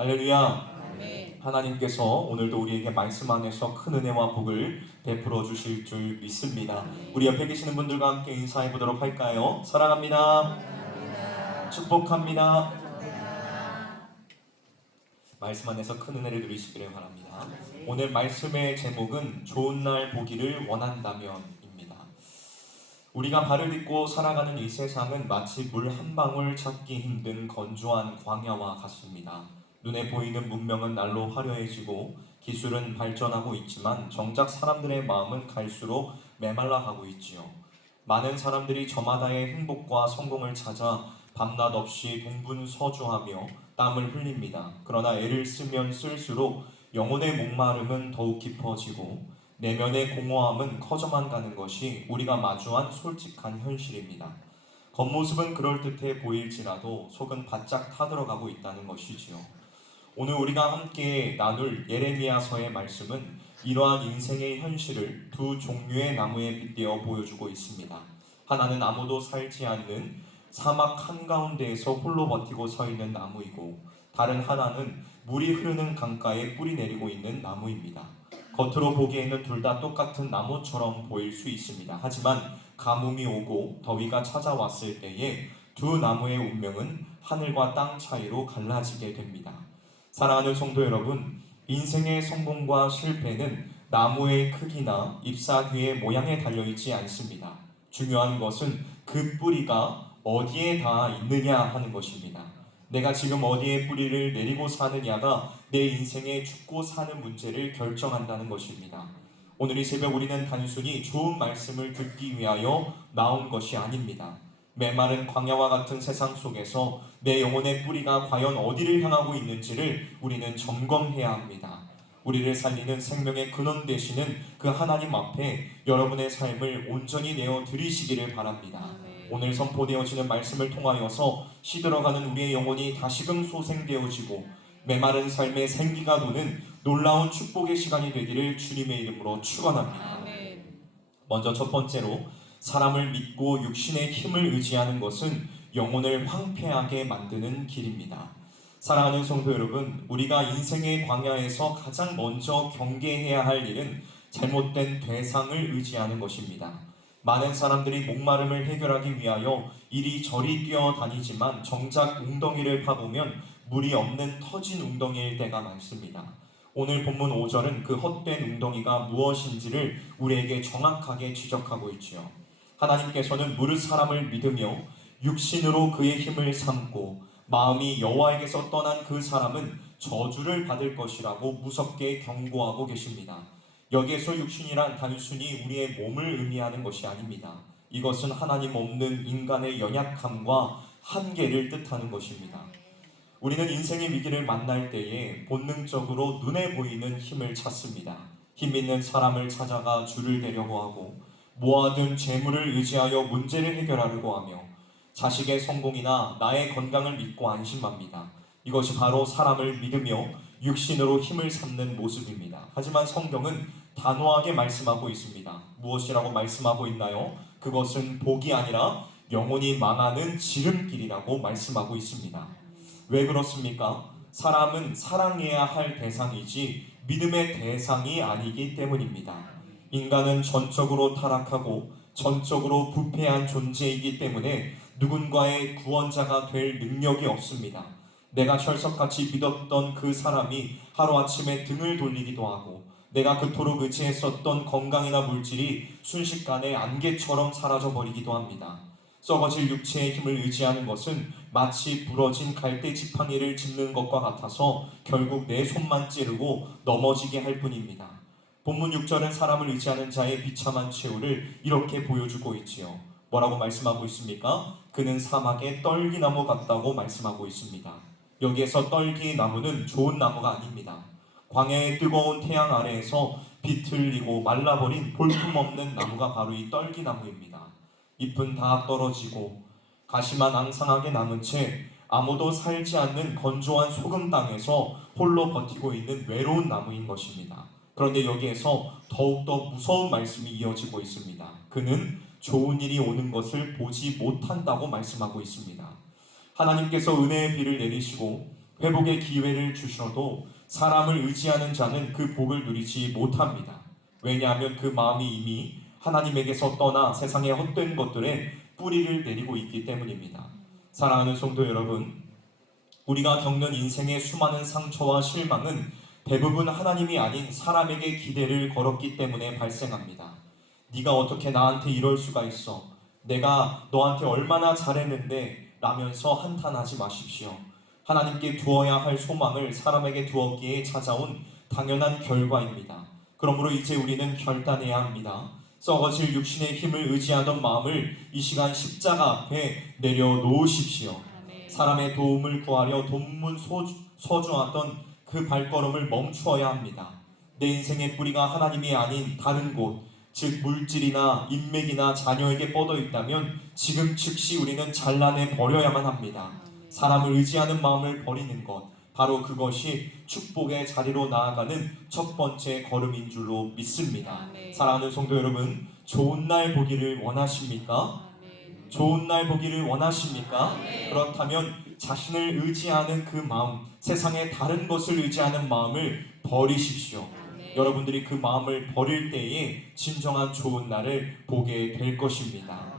할렐루야. 아멘. 하나님께서 오늘도 우리에게 말씀 안에서 큰 은혜와 복을 베풀어 주실 줄 믿습니다. 우리 옆에 계시는 분들과 함께 인사해 보도록 할까요? 사랑합니다. 축복합니다. 말씀 안에서 큰 은혜를 누리시기를 바랍니다. 오늘 말씀의 제목은 좋은 날 보기를 원한다면입니다. 우리가 발을 딛고 살아가는 이 세상은 마치 물 한 방울 찾기 힘든 건조한 광야와 같습니다. 눈에 보이는 문명은 날로 화려해지고 기술은 발전하고 있지만 정작 사람들의 마음은 갈수록 메말라가고 있지요. 많은 사람들이 저마다의 행복과 성공을 찾아 밤낮 없이 동분서주하며 땀을 흘립니다. 그러나 애를 쓰면 쓸수록 영혼의 목마름은 더욱 깊어지고 내면의 공허함은 커져만 가는 것이 우리가 마주한 솔직한 현실입니다. 겉모습은 그럴듯해 보일지라도 속은 바짝 타들어가고 있다는 것이지요. 오늘 우리가 함께 나눌 예레미야서의 말씀은 이러한 인생의 현실을 두 종류의 나무에 빗대어 보여주고 있습니다. 하나는 아무도 살지 않는 사막 한가운데에서 홀로 버티고 서 있는 나무이고, 다른 하나는 물이 흐르는 강가에 뿌리 내리고 있는 나무입니다. 겉으로 보기에는 둘 다 똑같은 나무처럼 보일 수 있습니다. 하지만 가뭄이 오고 더위가 찾아왔을 때에 두 나무의 운명은 하늘과 땅 차이로 갈라지게 됩니다. 사랑하는 성도 여러분, 인생의 성공과 실패는 나무의 크기나 잎사귀의 모양에 달려있지 않습니다. 중요한 것은 그 뿌리가 어디에 닿아 있느냐 하는 것입니다. 내가 지금 어디에 뿌리를 내리고 사느냐가 내 인생의 죽고 사는 문제를 결정한다는 것입니다. 오늘 이 새벽 우리는 단순히 좋은 말씀을 듣기 위하여 나온 것이 아닙니다. 메마른 광야와 같은 세상 속에서 내 영혼의 뿌리가 과연 어디를 향하고 있는지를 우리는 점검해야 합니다. 우리를 살리는 생명의 근원 되시는 그 하나님 앞에 여러분의 삶을 온전히 내어 드리시기를 바랍니다. 오늘 선포되어지는 말씀을 통하여서 시들어가는 우리의 영혼이 다시금 소생되어지고 메마른 삶의 생기가 도는 놀라운 축복의 시간이 되기를 주님의 이름으로 축원합니다. 먼저 첫 번째로, 사람을 믿고 육신의 힘을 의지하는 것은 영혼을 황폐하게 만드는 길입니다. 사랑하는 성도 여러분, 우리가 인생의 광야에서 가장 먼저 경계해야 할 일은 잘못된 대상을 의지하는 것입니다. 많은 사람들이 목마름을 해결하기 위하여 이리저리 뛰어다니지만 정작 웅덩이를 파보면 물이 없는 터진 웅덩이일 때가 많습니다. 오늘 본문 5절은 그 헛된 웅덩이가 무엇인지를 우리에게 정확하게 지적하고 있지요. 하나님께서는 무릇 사람을 믿으며 육신으로 그의 힘을 삼고 마음이 여호와에게서 떠난 그 사람은 저주를 받을 것이라고 무섭게 경고하고 계십니다. 여기에서 육신이란 단순히 우리의 몸을 의미하는 것이 아닙니다. 이것은 하나님 없는 인간의 연약함과 한계를 뜻하는 것입니다. 우리는 인생의 위기를 만날 때에 본능적으로 눈에 보이는 힘을 찾습니다. 힘 있는 사람을 찾아가 줄을 대려고 하고, 모아둔 재물을 의지하여 문제를 해결하려고 하며, 자식의 성공이나 나의 건강을 믿고 안심합니다. 이것이 바로 사람을 믿으며 육신으로 힘을 삼는 모습입니다. 하지만 성경은 단호하게 말씀하고 있습니다. 무엇이라고 말씀하고 있나요? 그것은 복이 아니라 영혼이 망하는 지름길이라고 말씀하고 있습니다. 왜 그렇습니까? 사람은 사랑해야 할 대상이지 믿음의 대상이 아니기 때문입니다. 인간은 전적으로 타락하고 전적으로 부패한 존재이기 때문에 누군가의 구원자가 될 능력이 없습니다. 내가 철석같이 믿었던 그 사람이 하루아침에 등을 돌리기도 하고, 내가 그토록 의지했었던 건강이나 물질이 순식간에 안개처럼 사라져버리기도 합니다. 썩어질 육체의 힘을 의지하는 것은 마치 부러진 갈대 지팡이를 짚는 것과 같아서 결국 내 손만 찌르고 넘어지게 할 뿐입니다. 본문 6절은 사람을 의지하는 자의 비참한 최후를 이렇게 보여주고 있지요. 뭐라고 말씀하고 있습니까? 그는 사막의 떨기나무 같다고 말씀하고 있습니다. 여기에서 떨기나무는 좋은 나무가 아닙니다. 광야의 뜨거운 태양 아래에서 비틀리고 말라버린 볼품없는 나무가 바로 이 떨기나무입니다. 잎은 다 떨어지고 가시만 앙상하게 남은 채 아무도 살지 않는 건조한 소금 땅에서 홀로 버티고 있는 외로운 나무인 것입니다. 그런데 여기에서 더욱더 무서운 말씀이 이어지고 있습니다. 그는 좋은 일이 오는 것을 보지 못한다고 말씀하고 있습니다. 하나님께서 은혜의 비를 내리시고 회복의 기회를 주셔도 사람을 의지하는 자는 그 복을 누리지 못합니다. 왜냐하면 그 마음이 이미 하나님에게서 떠나 세상의 헛된 것들에 뿌리를 내리고 있기 때문입니다. 사랑하는 성도 여러분, 우리가 겪는 인생의 수많은 상처와 실망은 대부분 하나님이 아닌 사람에게 기대를 걸었기 때문에 발생합니다. 네가 어떻게 나한테 이럴 수가 있어? 내가 너한테 얼마나 잘했는데 라면서 한탄하지 마십시오. 하나님께 두어야 할 소망을 사람에게 두었기에 찾아온 당연한 결과입니다. 그러므로 이제 우리는 결단해야 합니다. 썩어질 육신의 힘을 의지하던 마음을 이 시간 십자가 앞에 내려놓으십시오. 사람의 도움을 구하려 서주하던 그 발걸음을 멈추어야 합니다. 내 인생의 뿌리가 하나님이 아닌 다른 곳, 즉 물질이나 인맥이나 자녀에게 뻗어 있다면 지금 즉시 우리는 잘라내 버려야만 합니다. 사람을 의지하는 마음을 버리는 것, 바로 그것이 축복의 자리로 나아가는 첫 번째 걸음인 줄로 믿습니다. 사랑하는 성도 여러분, 좋은 날 보기를 원하십니까? 좋은 날 보기를 원하십니까? 그렇다면 자신을 의지하는 그 마음, 세상의 다른 것을 의지하는 마음을 버리십시오. 여러분들이 그 마음을 버릴 때에 진정한 좋은 날을 보게 될 것입니다.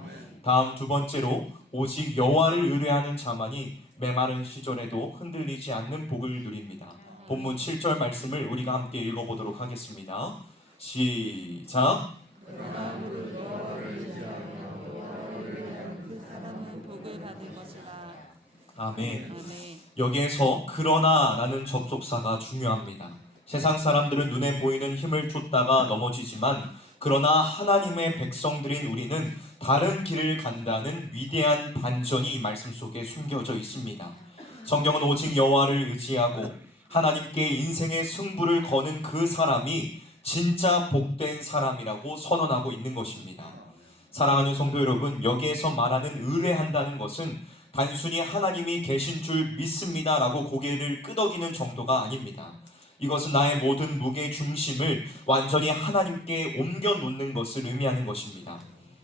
다음 두 번째로, 오직 여호와를 의뢰하는 자만이 메마른 시절에도 흔들리지 않는 복을 누립니다. 본문 7절 말씀을 우리가 함께 읽어보도록 하겠습니다. 시작. 아멘. 여기에서 그러나 라는 접속사가 중요합니다. 세상 사람들은 눈에 보이는 힘을 쫓다가 넘어지지만 그러나 하나님의 백성들인 우리는 다른 길을 간다는 위대한 반전이 이 말씀 속에 숨겨져 있습니다. 성경은 오직 여호와를 의지하고 하나님께 인생의 승부를 거는 그 사람이 진짜 복된 사람이라고 선언하고 있는 것입니다. 사랑하는 성도 여러분, 여기에서 말하는 의뢰한다는 것은 단순히 하나님이 계신 줄 믿습니다 라고 고개를 끄덕이는 정도가 아닙니다. 이것은 나의 모든 무게 중심을 완전히 하나님께 옮겨 놓는 것을 의미하는 것입니다.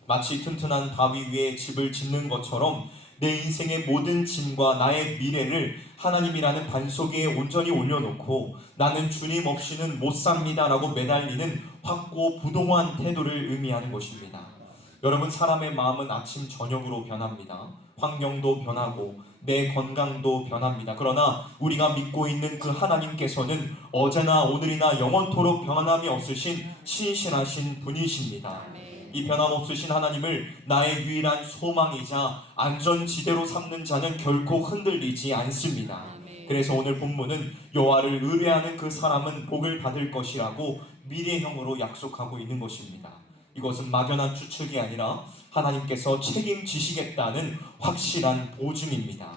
마치 튼튼한 바위 위에 집을 짓는 것처럼 내 인생의 모든 짐과 나의 미래를 하나님이라는 반석 위에 온전히 올려놓고 나는 주님 없이는 못 삽니다 라고 매달리는 확고부동한 태도를 의미하는 것입니다. 여러분, 사람의 마음은 아침 저녁으로 변합니다. 환경도 변하고 내 건강도 변합니다. 그러나 우리가 믿고 있는 그 하나님께서는 어제나 오늘이나 영원토록 변함이 없으신 신실하신 분이십니다. 이 변함없으신 하나님을 나의 유일한 소망이자 안전지대로 삼는 자는 결코 흔들리지 않습니다. 그래서 오늘 본문은 여호와를 의뢰하는 그 사람은 복을 받을 것이라고 미래형으로 약속하고 있는 것입니다. 이것은 막연한 추측이 아니라 하나님께서 책임지시겠다는 확실한 보증입니다.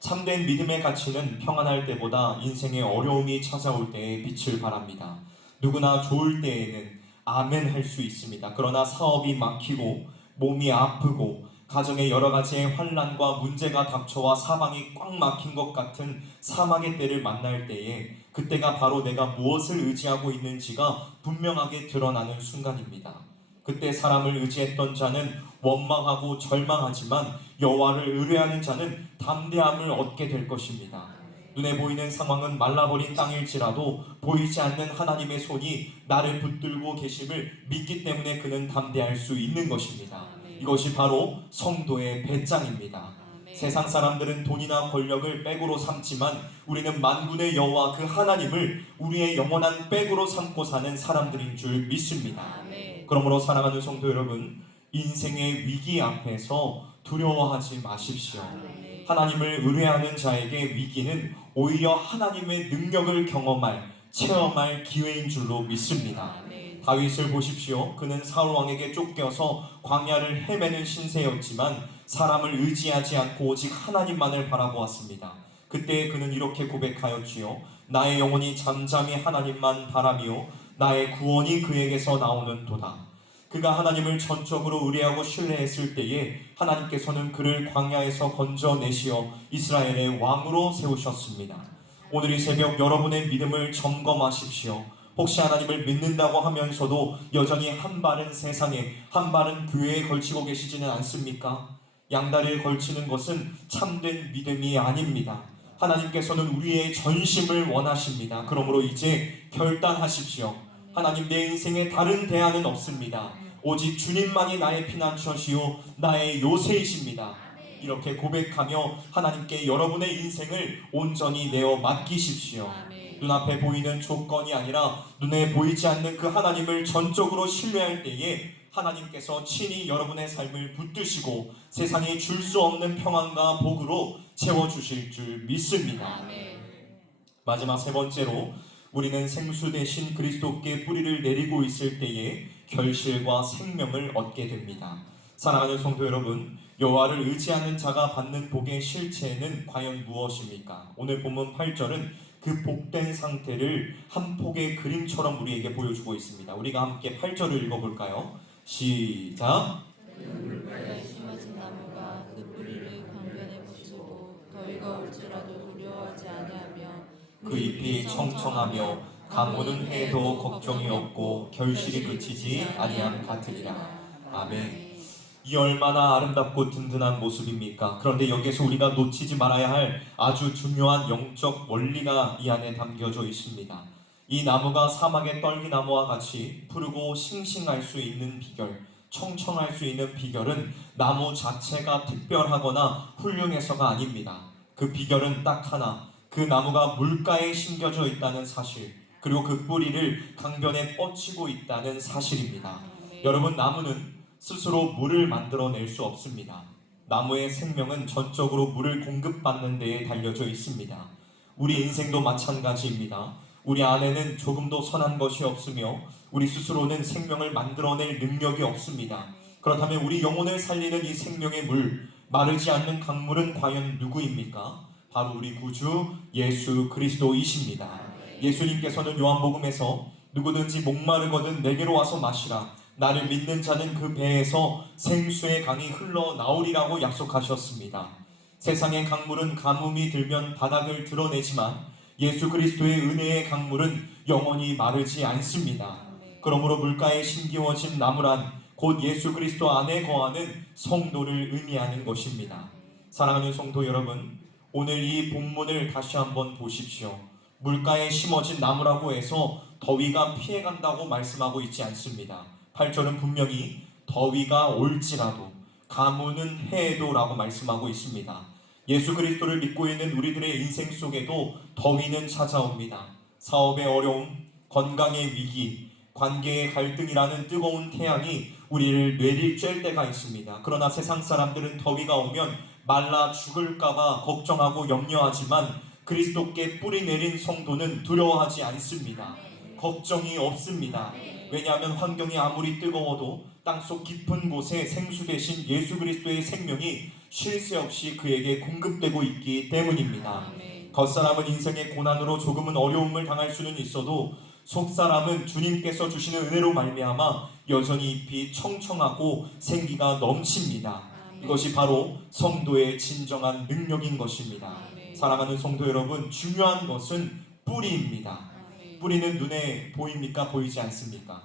참된 믿음의 가치는 평안할 때보다 인생의 어려움이 찾아올 때에 빛을 발합니다. 누구나 좋을 때에는 아멘 할 수 있습니다. 그러나 사업이 막히고 몸이 아프고 가정에 여러 가지의 환난과 문제가 닥쳐와 사방이 꽉 막힌 것 같은 사막의 때를 만날 때에 그때가 바로 내가 무엇을 의지하고 있는지가 분명하게 드러나는 순간입니다. 그때 사람을 의지했던 자는 원망하고 절망하지만 여호와를 의뢰하는 자는 담대함을 얻게 될 것입니다. 눈에 보이는 상황은 말라버린 땅일지라도 보이지 않는 하나님의 손이 나를 붙들고 계심을 믿기 때문에 그는 담대할 수 있는 것입니다. 이것이 바로 성도의 배짱입니다. 세상 사람들은 돈이나 권력을 백으로 삼지만 우리는 만군의 여호와 그 하나님을 우리의 영원한 백으로 삼고 사는 사람들인 줄 믿습니다. 그러므로 사랑하는 성도 여러분, 인생의 위기 앞에서 두려워하지 마십시오. 하나님을 의뢰하는 자에게 위기는 오히려 하나님의 능력을 경험할, 체험할 기회인 줄로 믿습니다. 다윗을 보십시오. 그는 사울 왕에게 쫓겨서 광야를 헤매는 신세였지만 사람을 의지하지 않고 오직 하나님만을 바라보았습니다. 그때 그는 이렇게 고백하였지요. 나의 영혼이 잠잠히 하나님만 바라며 나의 구원이 그에게서 나오는 도다. 그가 하나님을 전적으로 의뢰하고 신뢰했을 때에 하나님께서는 그를 광야에서 건져내시어 이스라엘의 왕으로 세우셨습니다. 오늘 이 새벽 여러분의 믿음을 점검하십시오. 혹시 하나님을 믿는다고 하면서도 여전히 한 발은 세상에, 한 발은 교회에 걸치고 계시지는 않습니까? 양다리를 걸치는 것은 참된 믿음이 아닙니다. 하나님께서는 우리의 전심을 원하십니다. 그러므로 이제 결단하십시오. 하나님, 내 인생에 다른 대안은 없습니다. 오직 주님만이 나의 피난처시요 나의 요새이십니다. 이렇게 고백하며 하나님께 여러분의 인생을 온전히 내어 맡기십시오. 눈앞에 보이는 조건이 아니라 눈에 보이지 않는 그 하나님을 전적으로 신뢰할 때에 하나님께서 친히 여러분의 삶을 붙드시고 세상이 줄 수 없는 평안과 복으로 채워주실 줄 믿습니다. 마지막 세 번째로, 우리는 생수 대신 그리스도께 뿌리를 내리고 있을 때에 결실과 생명을 얻게 됩니다. 사랑하는 성도 여러분, 여호와를 의지하는 자가 받는 복의 실체는 과연 무엇입니까? 오늘 본문 8절은 그 복된 상태를 한 폭의 그림처럼 우리에게 보여주고 있습니다. 우리가 함께 8절을 읽어볼까요? 시작! 물가에 심어진 나무가 그 뿌리를 강변에 붙이고 더위가 올지라도 두려워하지 아니하며 그 잎이 청청하며 가무는 해도 걱정이 없고 결실이 그치지 아니함 같으리라. 아멘. 이 얼마나 아름답고 든든한 모습입니까? 그런데 여기에서 우리가 놓치지 말아야 할 아주 중요한 영적 원리가 이 안에 담겨져 있습니다. 이 나무가 사막의 떨기나무와 같이 푸르고 싱싱할 수 있는 비결, 청청할 수 있는 비결은 나무 자체가 특별하거나 훌륭해서가 아닙니다. 그 비결은 딱 하나, 그 나무가 물가에 심겨져 있다는 사실, 그리고 그 뿌리를 강변에 뻗치고 있다는 사실입니다. 여러분, 나무는 스스로 물을 만들어낼 수 없습니다. 나무의 생명은 전적으로 물을 공급받는 데에 달려져 있습니다. 우리 인생도 마찬가지입니다. 우리 안에는 조금도 선한 것이 없으며 우리 스스로는 생명을 만들어낼 능력이 없습니다. 그렇다면 우리 영혼을 살리는 이 생명의 물, 마르지 않는 강물은 과연 누구입니까? 바로 우리 구주 예수 그리스도이십니다. 예수님께서는 요한복음에서 누구든지 목마르거든 내게로 와서 마시라, 나를 믿는 자는 그 배에서 생수의 강이 흘러나오리라고 약속하셨습니다. 세상의 강물은 가뭄이 들면 바닥을 드러내지만 예수 그리스도의 은혜의 강물은 영원히 마르지 않습니다. 그러므로 물가에 심기워진 나무란 곧 예수 그리스도 안에 거하는 성도를 의미하는 것입니다. 사랑하는 성도 여러분, 오늘 이 본문을 다시 한번 보십시오. 물가에 심어진 나무라고 해서 더위가 피해간다고 말씀하고 있지 않습니다. 8절은 분명히 더위가 올지라도 가무는 해도라고 말씀하고 있습니다. 예수 그리스도를 믿고 있는 우리들의 인생 속에도 더위는 찾아옵니다. 사업의 어려움, 건강의 위기, 관계의 갈등이라는 뜨거운 태양이 우리를 뇌리쬐 때가 있습니다. 그러나 세상 사람들은 더위가 오면 말라 죽을까봐 걱정하고 염려하지만 그리스도께 뿌리 내린 성도는 두려워하지 않습니다. 걱정이 없습니다. 왜냐하면 환경이 아무리 뜨거워도 땅속 깊은 곳에 생수 대신 예수 그리스도의 생명이 쉴 새 없이 그에게 공급되고 있기 때문입니다. 겉사람은 인생의 고난으로 조금은 어려움을 당할 수는 있어도 속사람은 주님께서 주시는 은혜로 말미암아 여전히 잎이 청청하고 생기가 넘칩니다. 이것이 바로 성도의 진정한 능력인 것입니다. 사랑하는 성도 여러분, 중요한 것은 뿌리입니다. 뿌리는 눈에 보입니까? 보이지 않습니까?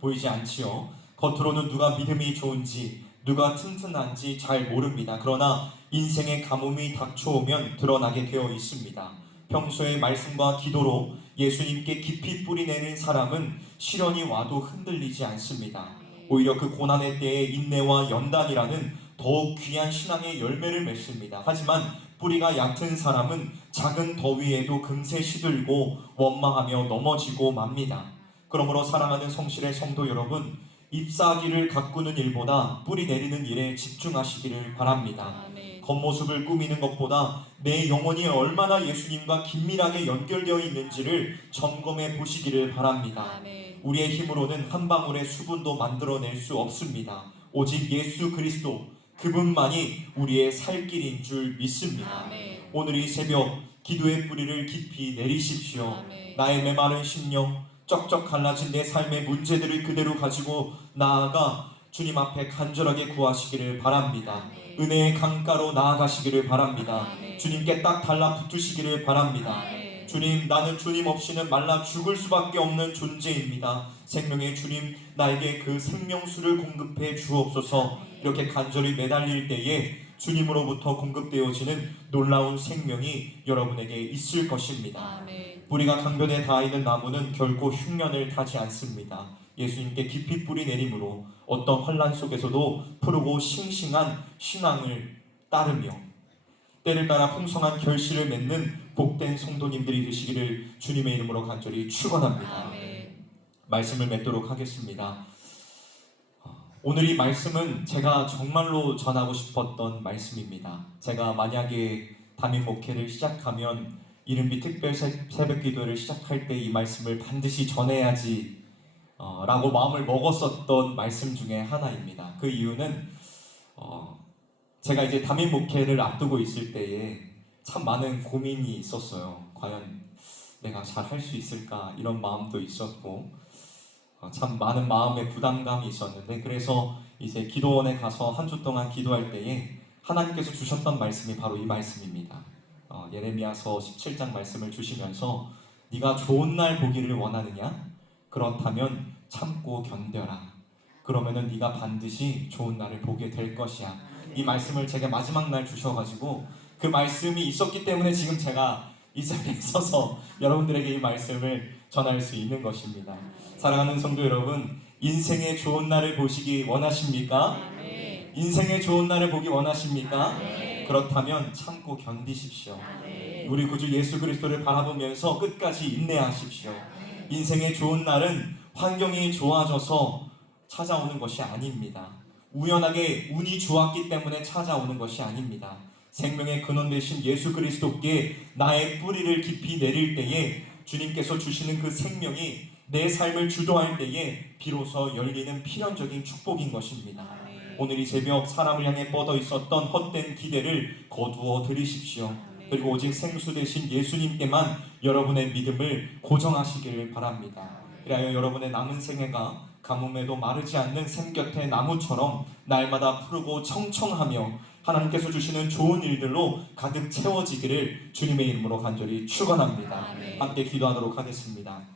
보이지 않지요. 겉으로는 누가 믿음이 좋은지, 누가 튼튼한지 잘 모릅니다. 그러나 인생의 가뭄이 닥쳐오면 드러나게 되어 있습니다. 평소에 말씀과 기도로 예수님께 깊이 뿌리 내린 사람은 시련이 와도 흔들리지 않습니다. 오히려 그 고난의 때에 인내와 연단이라는 더욱 귀한 신앙의 열매를 맺습니다. 하지만 뿌리가 얕은 사람은 작은 더위에도 금세 시들고 원망하며 넘어지고 맙니다. 그러므로 사랑하는 성실의 성도 여러분, 잎사귀를 가꾸는 일보다 뿌리 내리는 일에 집중하시기를 바랍니다. 겉모습을 꾸미는 것보다 내 영혼이 얼마나 예수님과 긴밀하게 연결되어 있는지를 점검해 보시기를 바랍니다. 우리의 힘으로는 한 방울의 수분도 만들어낼 수 없습니다. 오직 예수 그리스도, 그분만이 우리의 살 길인 줄 믿습니다. 오늘 이 새벽 기도의 뿌리를 깊이 내리십시오. 나의 메마른 심령, 쩍쩍 갈라진 내 삶의 문제들을 그대로 가지고 나아가 주님 앞에 간절하게 구하시기를 바랍니다. 은혜의 강가로 나아가시기를 바랍니다. 주님께 딱 달라붙으시기를 바랍니다. 주님, 나는 주님 없이는 말라 죽을 수밖에 없는 존재입니다. 생명의 주님, 나에게 그 생명수를 공급해 주옵소서. 이렇게 간절히 매달릴 때에 주님으로부터 공급되어지는 놀라운 생명이 여러분에게 있을 것입니다. 아멘. 뿌리가 강변에 닿아 있는 나무는 결코 흉년을 타지 않습니다. 예수님께 깊이 뿌리 내림으로 어떤 환란 속에서도 푸르고 싱싱한 신앙을 따르며 때를 따라 풍성한 결실을 맺는 복된 성도님들이 되시기를 주님의 이름으로 간절히 축원합니다. 아멘. 말씀을 맺도록 하겠습니다. 오늘 이 말씀은 제가 정말로 전하고 싶었던 말씀입니다. 제가 만약에 담임 목회를 시작하면 이른비 특별 새벽 기도를 시작할 때 이 말씀을 반드시 전해야지 라고 마음을 먹었었던 말씀 중에 하나입니다. 그 이유는 제가 이제 담임 목회를 앞두고 있을 때에 참 많은 고민이 있었어요. 과연 내가 잘 할 수 있을까 이런 마음도 있었고 참 많은 마음의 부담감이 있었는데, 그래서 이제 기도원에 가서 한 주 동안 기도할 때에 하나님께서 주셨던 말씀이 바로 이 말씀입니다. 예레미야서 17장 말씀을 주시면서 네가 좋은 날 보기를 원하느냐? 그렇다면 참고 견뎌라. 그러면은 네가 반드시 좋은 날을 보게 될 것이야. 이 말씀을 제가 마지막 날 주셔가지고 그 말씀이 있었기 때문에 지금 제가 이 자리에 서서 여러분들에게 이 말씀을 전할 수 있는 것입니다. 사랑하는 성도 여러분, 인생의 좋은 날을 보시기 원하십니까? 아멘. 인생의 좋은 날을 보기 원하십니까? 네. 그렇다면 참고 견디십시오. 아멘. 우리 구주 예수 그리스도를 바라보면서 끝까지 인내하십시오. 인생의 좋은 날은 환경이 좋아져서 찾아오는 것이 아닙니다. 우연하게 운이 좋았기 때문에 찾아오는 것이 아닙니다. 생명의 근원 되신 예수 그리스도께 나의 뿌리를 깊이 내릴 때에 주님께서 주시는 그 생명이 내 삶을 주도할 때에 비로소 열리는 필연적인 축복인 것입니다. 오늘 이 새벽 사람을 향해 뻗어 있었던 헛된 기대를 거두어 들이십시오. 그리고 오직 생수 되신 예수님께만 여러분의 믿음을 고정하시기를 바랍니다. 그리하여 여러분의 남은 생애가 가뭄에도 마르지 않는 샘곁의 나무처럼 날마다 푸르고 청청하며 하나님께서 주시는 좋은 일들로 가득 채워지기를 주님의 이름으로 간절히 축원합니다. 함께 기도하도록 하겠습니다.